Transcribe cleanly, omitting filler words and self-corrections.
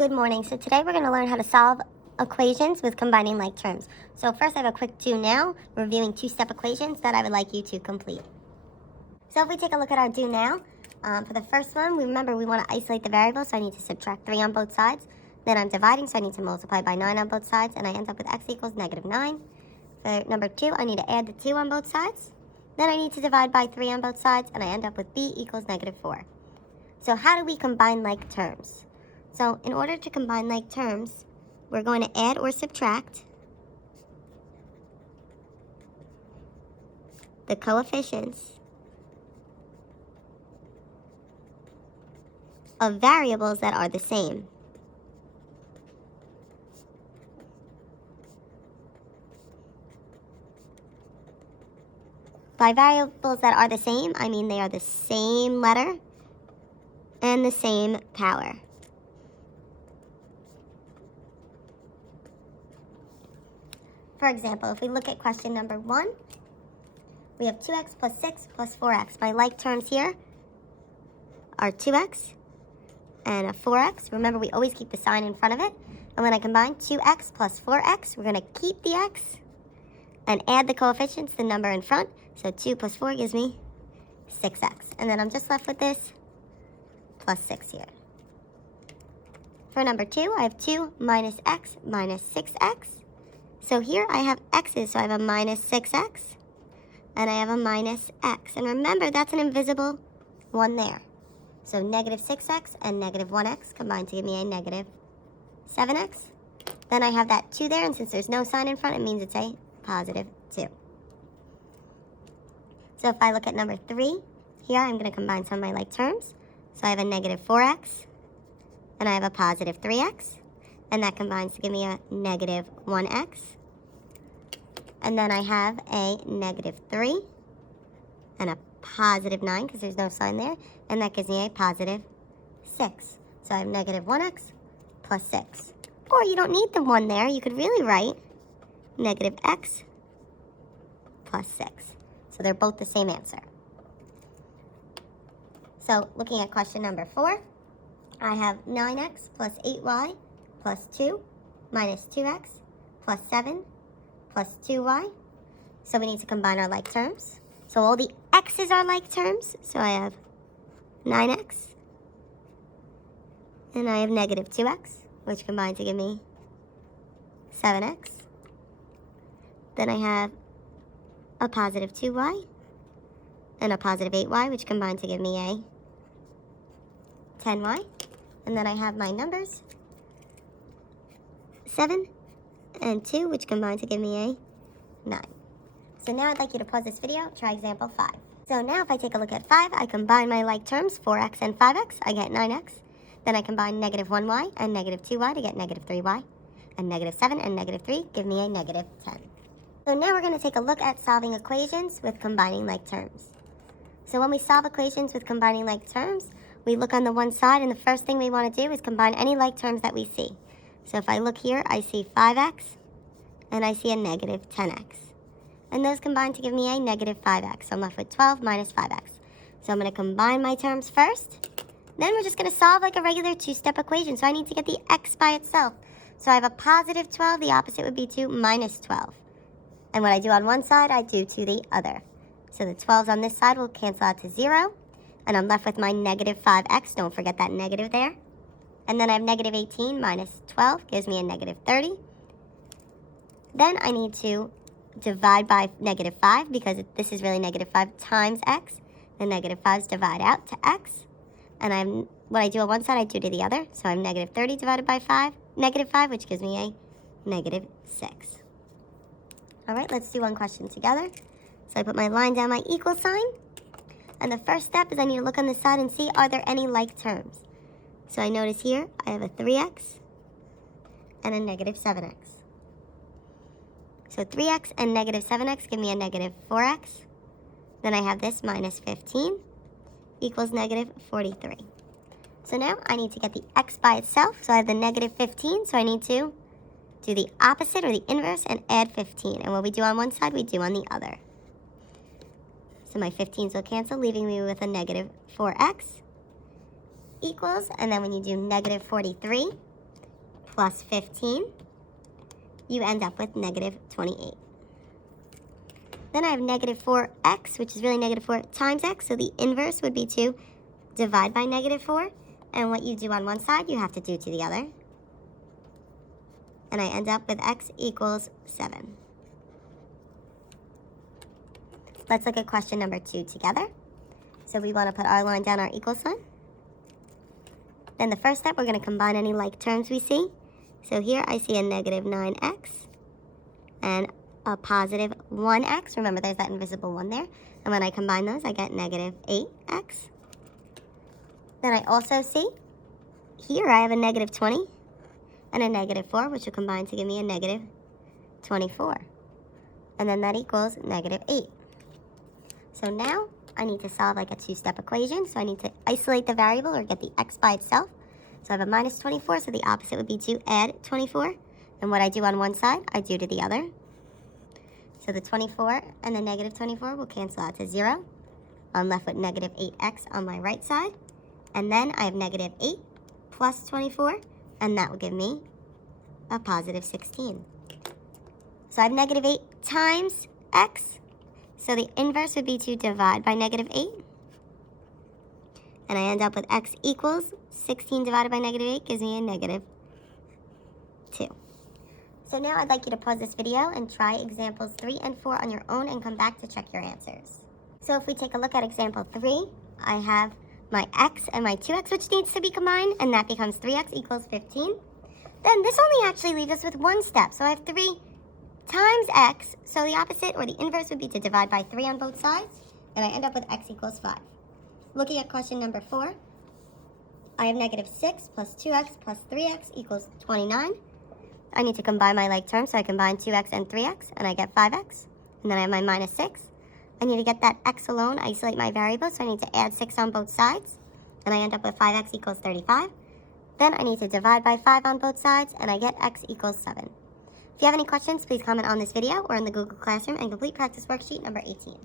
Good morning. So today we're going to learn how to solve equations with combining like terms. So first I have a quick do now, reviewing two-step equations that I would like you to complete. So if we take a look at our do now, for the first one, remember we want to isolate the variable, so I need to subtract 3 on both sides. Then I'm dividing, so I need to multiply by 9 on both sides, and I end up with x equals -9. For number 2, I need to add the 2 on both sides. Then I need to divide by 3 on both sides, and I end up with b equals -4. So how do we combine like terms? So in order to combine like terms, we're going to add or subtract the coefficients of variables that are the same. By variables that are the same, I mean they are the same letter and the same power. For example, if we look at question number 1, we have 2x plus 6 plus 4x. My like terms here are 2x and a 4x. Remember, we always keep the sign in front of it. And when I combine 2x plus 4x, we're going to keep the x and add the coefficients, the number in front. So 2 plus 4 gives me 6x. And then I'm just left with this plus 6 here. For number 2, I have 2 minus x minus 6x. So here I have x's, so I have a minus 6x, and I have a minus x. And remember, that's an invisible one there. So negative 6x and negative 1x combine to give me a negative 7x. Then I have that 2 there, and since there's no sign in front, it means it's a positive 2. So if I look at number 3, here I'm going to combine some of my like terms. So I have a negative 4x, and I have a positive 3x. And that combines to give me a negative 1x. And then I have a negative 3 and a positive 9 because there's no sign there. And that gives me a positive 6. So I have negative 1x plus 6. Or you don't need the 1 there. You could really write negative x plus 6. So they're both the same answer. So looking at question number 4, I have 9x plus 8y plus 2 minus 2x plus 7 plus 2y. So we need to combine our like terms. So all the x's are like terms. So I have 9x and I have negative 2x, which combine to give me 7x. Then I have a positive 2y and a positive 8y, which combine to give me a 10y. And then I have my numbers, 7 and 2, which combine to give me a 9. So now I'd like you to pause this video, try example 5. So now if I take a look at 5, I combine my like terms, 4x and 5x, I get 9x. Then I combine negative 1y and negative 2y to get negative 3y. And negative 7 and negative 3 give me a negative 10. So now we're going to take a look at solving equations with combining like terms. So when we solve equations with combining like terms, we look on the one side, and the first thing we want to do is combine any like terms that we see. So if I look here, I see 5x, and I see a negative 10x. And those combine to give me a negative 5x. So I'm left with 12 minus 5x. So I'm going to combine my terms first. Then we're just going to solve like a regular two-step equation. So I need to get the x by itself. So I have a positive 12. The opposite would be to minus 12. And what I do on one side, I do to the other. So the 12s on this side will cancel out to 0. And I'm left with my negative 5x. Don't forget that negative there. And then I have negative 18 minus 12 gives me a negative 30. Then I need to divide by negative 5 because this is really negative 5 times x. The negative 5s divide out to x. And what I do on one side, I do to the other. So I have negative 30 divided by 5, negative 5, which gives me a negative 6. All right, let's do one question together. So I put my line down, my equal sign. And the first step is I need to look on the side and see, are there any like terms? So I notice here, I have a 3x and a negative 7x. So 3x and negative 7x give me a negative 4x. Then I have this minus 15 equals negative 43. So now I need to get the x by itself. So I have the negative 15, so I need to do the opposite or the inverse and add 15. And what we do on one side, we do on the other. So my 15s will cancel, leaving me with a negative 4x equals, and then when you do negative 43, plus 15, you end up with negative 28. Then I have negative 4x, which is really negative 4 times x, so the inverse would be to divide by negative 4, and what you do on one side, you have to do to the other. And I end up with x equals 7. Let's look at question number 2 together. So we want to put our line down our equal sign. Then the first step, we're going to combine any like terms we see. So here I see a negative 9x and a positive 1x. Remember, there's that invisible 1 there. And when I combine those, I get negative 8x. Then I also see here I have a negative 20 and a negative 4, which will combine to give me a negative 24. And then that equals negative 8. So now I need to solve like a two-step equation. So I need to isolate the variable or get the x by itself. So I have a minus 24, so the opposite would be to add 24. And what I do on one side, I do to the other. So the 24 and the negative 24 will cancel out to 0. I'm left with negative 8x on my right side. And then I have negative 8 plus 24, and that will give me a positive 16. So I have negative 8 times x. So the inverse would be to divide by negative 8. And I end up with x equals 16 divided by negative 8 gives me a negative 2. So now I'd like you to pause this video and try examples 3 and 4 on your own and come back to check your answers. So if we take a look at example 3, I have my x and my 2x, which needs to be combined, and that becomes 3x equals 15. Then this only actually leaves us with one step. So I have 3 times x, so the opposite or the inverse would be to divide by 3 on both sides, and I end up with x equals 5. Looking at question number 4, I have negative 6 plus 2x plus 3x equals 29. I need to combine my like terms, so I combine 2x and 3x, and I get 5x. And then I have my minus 6. I need to get that x alone, isolate my variable, so I need to add 6 on both sides, and I end up with 5x equals 35. Then I need to divide by 5 on both sides, and I get x equals 7. If you have any questions, please comment on this video or in the Google Classroom and complete practice worksheet number 18.